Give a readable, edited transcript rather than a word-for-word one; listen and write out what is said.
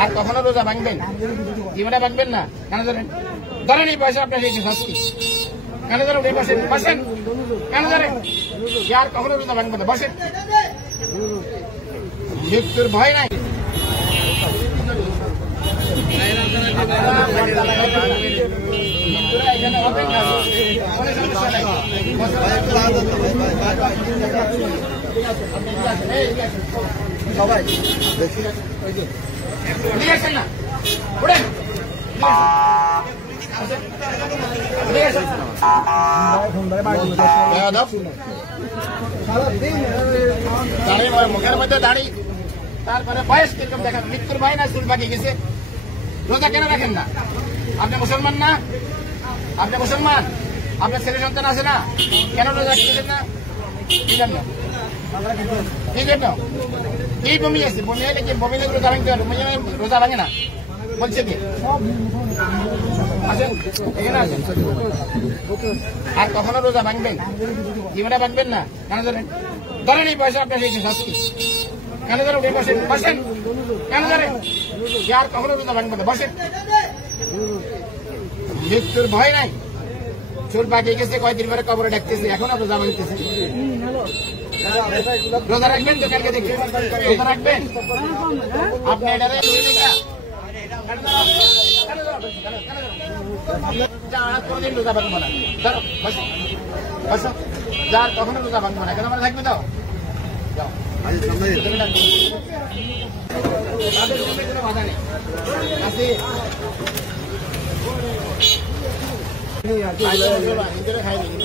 আর কখনো রোজা ভাঙবেন? জীবনে ভাঙবেন না। কেন ধরেন? ধরেন এই পয়সা আপনার এই শাস্তি। কেন ধরেন? এই বসেন, বসেন। কেন ধরেন? আর কখনো রোজা ভাঙবেন না, বসেন। মৃত্যুর ভয় নাই। এখানে হবে না, কোনো সমস্যা নাই। সবাই নিয়ে আসেন না, উঠেন। মুখের মধ্যে দাড়ি, তারপরে বয়স কিরকম দেখেন, মৃত্যুর ভয় না, চুল পাকিয়ে গেছে। রোজা কেন রাখেন না? আপনি মুসলমান না? আপনি মুসলমান, আপনার ছেলে সন্তান আছে না? কেন রোজা রাখতেছেন না? কি জন্য? কি জন্য? কি বমি আছে? বমি হলে কি বমি রোজা ভাঙতে হবে? রোজা ভাঙে না বলছে কি? আসেন, এখানে আসেন। আর কখনো রোজা ভাঙবেন? জীবনে ভাঙবেন না। কেন ধরেন? ধরেন এই পয়সা আপনার এই শাস্তি। কেন ধরেন? এই বসেন, বসেন। কেন ধরেন? আর কখনো রোজা ভাঙবেন না, বসেন। মৃত্যুর ভয় নাই। চুল পাকিয়ে গেছে, কয়দিন পরে কবরে ডাকতেছে, এখনো রোজা ভাঙতেছে। রোজা রাখবেন তো? কালকে দেখে রোজা রাখবেন আপনি? এটারে কোনদিন রোজা ভাঙবো না। ধরো, বসো, বসো। যার কখনো রোজা ভাঙবো না। কেন আমরা থাকবে? দাও, যাও। তাদের মধ্যে কোনো বাধা নেই। আছে খাইনি,